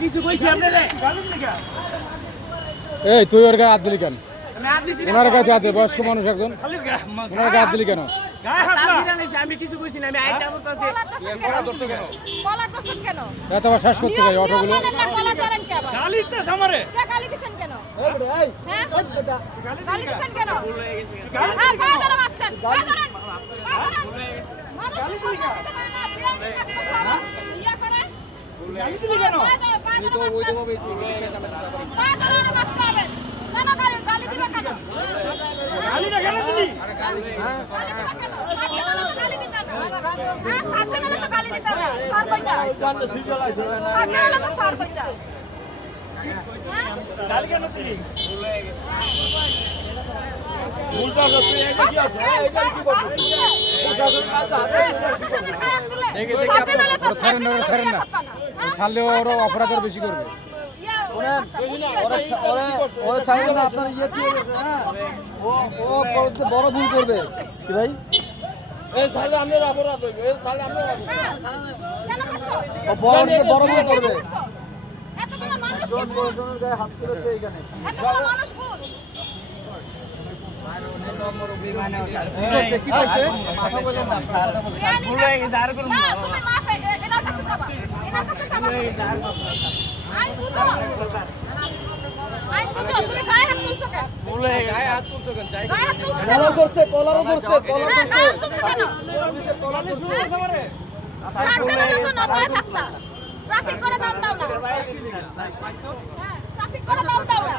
কিছু এই তুই ওর গায়ে হাত দিলি কেন। ওনার গায়ে হাত বয়স্ক মানুষ একজন। ওনার গায়ে হাত দিলি কেন? কিছু শেষ করতে অটোগুলো? কেন? উল্টা করতে এটা কি আছে? এটা ছাড়লে ওরও অপরাধ আরও বেশি করবে। ওরা চাইবে না আপনার ইয়ে ছিল হ্যাঁ? ও ও করতে বড় ভুল করবে। কি ভাই? এই তাহলে আমরা অপরাধ হইব এই তাহলে আমরা ও বড় বড় ভুল করবে। এতগুলো মানুষ গায়ে হাত তুলেছে এইখানে। এতগুলো মানুষ ভুল কি করছে? মাথা বলেন না। স্যার ভুল হয়ে গেছে আর করুন না তুমি মাফ হয়ে এনার কাছে যাবা এনার কাছে যাবা আইন বুঝো আইন বুঝো তুমি গায়ে হাত তুলছো কেন ভুল হয়ে গেছে গায়ে হাত তুলছো কেন যাই গায়ে হাত তুলছো কেন কলার ধরছে কলারও ধরছে ট্রাফিক করে দাম দাও না। ট্রাফিক করে দাম দাও না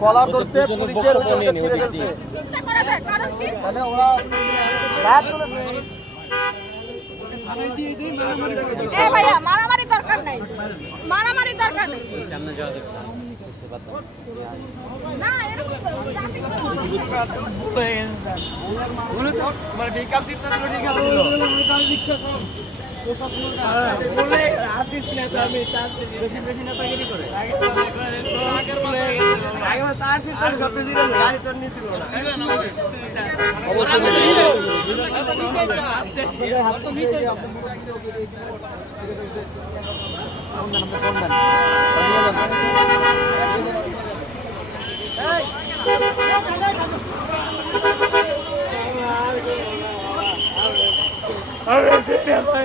কলার ধরছে পুলিশের কারণ মানে ওরা মারামারি দরকার নাই। মারামারি দরকার নেই। না এরকম করো, না। সিটটা ছিল ঠিক আছে। ছিল ভুল হয়ে গেছে হাত দিছি না তো আমি তার বেশি বেশি নেতাগিরি করে আগের মাথায় আগের তার সিটটা সব বেশি গেছে গাড়ি তো নিছিল না হাত তো নিচে আপনি মোবাইল দিয়ে ওকে দিয়ে ফোন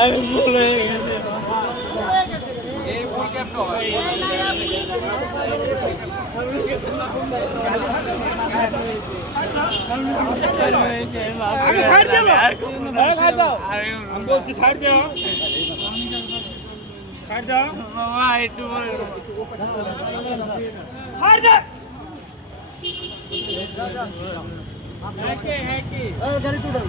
আমি ভুল সাইড দে সাইড দাও দাও। মামা একটু বলে সাইড দে একই একই এই গাড়ি টুটাল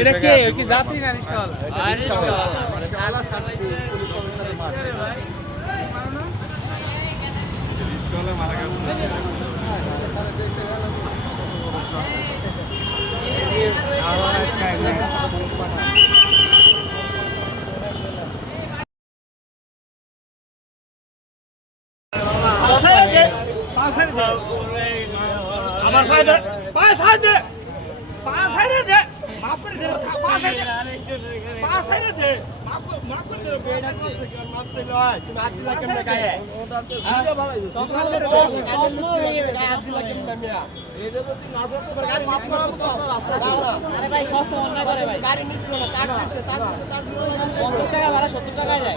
এটা কে কি যাত্রী না রিস্কাওয়ালা আমার পায়ে দে পায়ে সাইড দে পায়ে সাইড দে মাফ করে দে পায়ে সাইড দে পায়ে সাইড দে মাফ মাফ করে দে বেটা মাফ সে লয় তুমি হাত দিলা কেমনে গায়ে হাত দিলা কেমনে মিয়া এটা যদি না ধরতে পারে গাড়ি মাফ করব তো আরে ভাই কষ্ট অন্যায় করে ভাই। গাড়ি নিছিল না তার তার তার 50 টাকা ভাড়া 70 টাকা যায়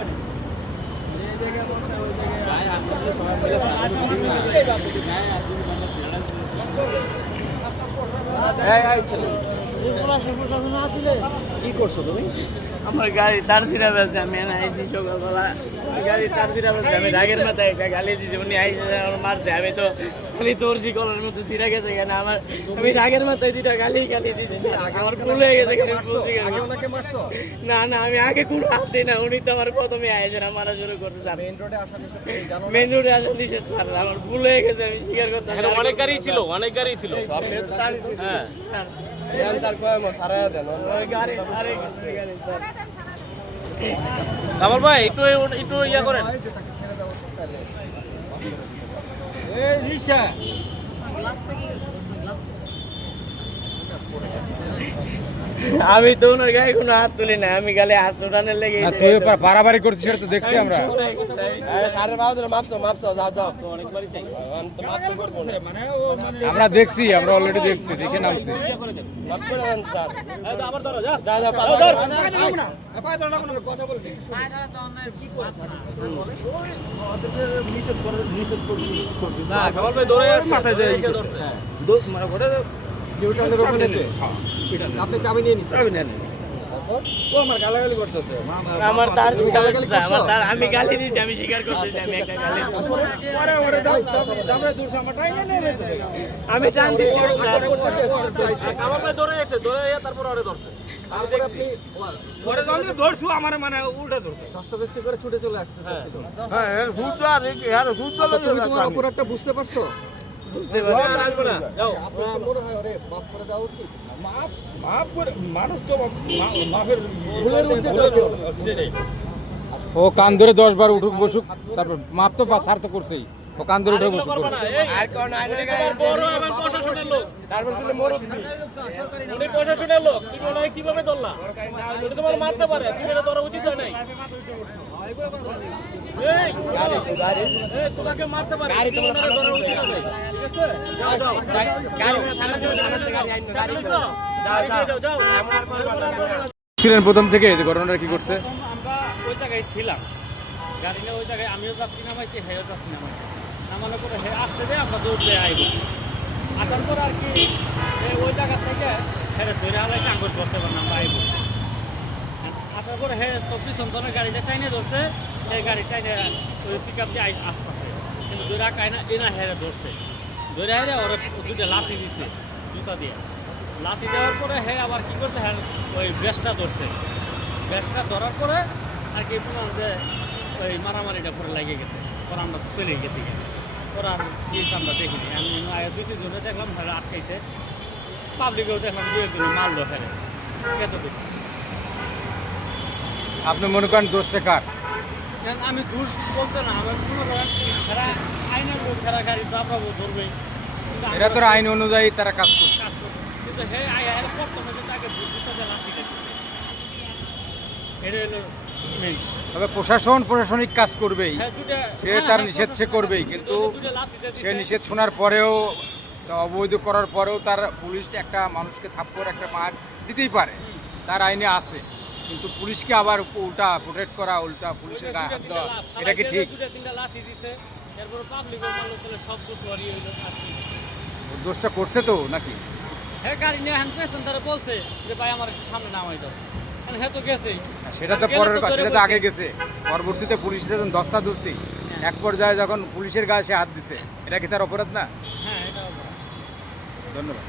चलो ওটা লাগান যাইতো আমার গাড়ি তার ছিঁড়া ফেলছে আমি আইছি সকালবেলা। গাড়ি তার ছিঁড়া ফেলছে আমি রাগের মাথায় একটা গালি দিয়েছি উনি আইসে আমার মারছে আমি তো খালি দৌড়ছি কলার মধ্যে ছিঁড়া গেছে কেন আমার আমি রাগের মাথায় দুইটা গালি গালি দিয়েছি আমার ভুল হয়ে গেছে কেন? ওনাকে মারছো? না না আমি আগে কোনো হাত দিই না উনি তো আমার প্রথমে আইসেন মারা শুরু করতে স্যার মেইন রোডে আসা মেন রোডে আসেন নিষেধ স্যার আমার ভুল হয়ে গেছে আমি স্বীকার করতে অনেক গাড়ি ছিল অনেক গাড়ি ছিল। হ্যাঁ অ্যান্সার কয় মো সারা দেন গাড়ি আরে গাড়ি স্যার কামাল ভাই একটু একটু ইয়া করেন। এই রিশা আমি তো ওনার গায়ে কোনো হাত তুলি না আমি গালে হাত উঠানোর লেগে তুই বাড়াবাড়ি করছিস সেটা তো দেখছি আমরা। সারের বাবু ধরে মাপছো মাপছো যাও আমরা দেখছি আমরা অলরেডি দেখছি দেখে নামছি। মাপ চাবি নিয়ে নিচ্ছেন ও আমার গালাগালি করতেছে। আমার তার আমার তার আমি গালি দিয়েছি আমি স্বীকার করতেছি আমি একটা গালি ওরে ওরে দাও দামরে দূর আমার টাইম নেই আমি টান দিয়েছি কামাল ভাই দৌড়ে গেছে দৌড়ে তারপর ওরে ধরছে। তারপরে আপনি ওরে জলদি ধরছু আমার মানে উল্টা ধরছে। করে ছুটে চলে আসতে হ্যাঁ আর এর ফুটটা আচ্ছা অপরাধটা বুঝতে পারছ? মনে হয় ও কান ধরে দশ বার উঠুক বসুক তারপর মাপ তো সার তো করছেই। ও কান ধরে উঠে বসুক কীভাবে ধরলা? তোমার মারতে পারে তুমি ধরা উচিত হয় নাই ছিলেন প্রথম থেকে ঘটনাটা কি করছে আমরা ওই জায়গায় ছিলাম। গাড়ি নিয়ে ওই জায়গায় আমিও যাত্রী নামাইছি হেও যাত্রী নামাইছি। নামানোর পরে হে আসতে দেয়, আমরা দৌড় দিয়ে আইব। আসার পর আর কি ওই জায়গা থেকে হেরে ধরে আলাইছে, আঙ্গুর করতে পারেন আমরা আইব। আসার পরে হে তো পিছন গাড়িটা টাইনে ধরছে এই গাড়ি টাইনে ওই পিক আপ দিয়ে আসতেছে। কিন্তু দৌড়া কাইনা এনা হেরে ধরছে। ধরে হেরে ওরা দুইটা লাথি দিছে, জুতা দিয়ে। লাথি দেওয়ার পরে হে আবার কি করছে হ্যাঁ ওই ব্রেসটা ধরছে। ব্যাসটা ধরার পরে আর কি পুনর যে ওই মারামারিটা পরে লেগে গেছে, পরে আমরা চলে গেছি। পরে আর কিছু আমরা দেখিনি। আমি আগে দুই তিনজনে দেখলাম তারা আটকাইছে। পাবলিকেও দেখলাম দু একজন মাল ধরে এতটুকু। আপনি মনে করেন দোষটা কার? আমি ঘুষ বলতে না আমার তারা আইনের তারা গাড়ি দাপাবো ধরবে এরা তো আইন অনুযায়ী তারা কাজ করছে। কাজ কিন্তু হে আয় আয় প্রথমে যে তাকে ভোট লাঠি কাটছে এটা হলো তবে প্রশাসন প্রশাসনিক কাজ করবেই। হ্যাঁ সে তার নিষেধ সে করবেই কিন্তু সে নিষেধ শোনার পরেও অবৈধ করার পরেও তার পুলিশ একটা মানুষকে থাপ্পড় একটা মার দিতেই পারে। তার আইনে আছে। কিন্তু পুলিশকে আবার উল্টা প্রোটেক্ট করা উল্টা পুলিশের গায়ে হাত দেওয়া এটা কি ঠিক? দোষটা করছে তো নাকি? হ্যাঁ গাড়ি নিয়ে হ্যান্ড পেয়েছেন তারা বলছে যে ভাই আমার একটু সামনে নামাই দাও। হ্যাঁ তো গেছেই। সেটা তো পরের সেটা তো আগে গেছে। পরবর্তীতে পুলিশের যখন দস্তা দস্তি এক পর্যায়ে যখন পুলিশের গায়ে সে হাত দিছে এটা কি তার অপরাধ না? হ্যাঁ এটা অপরাধ। ধন্যবাদ।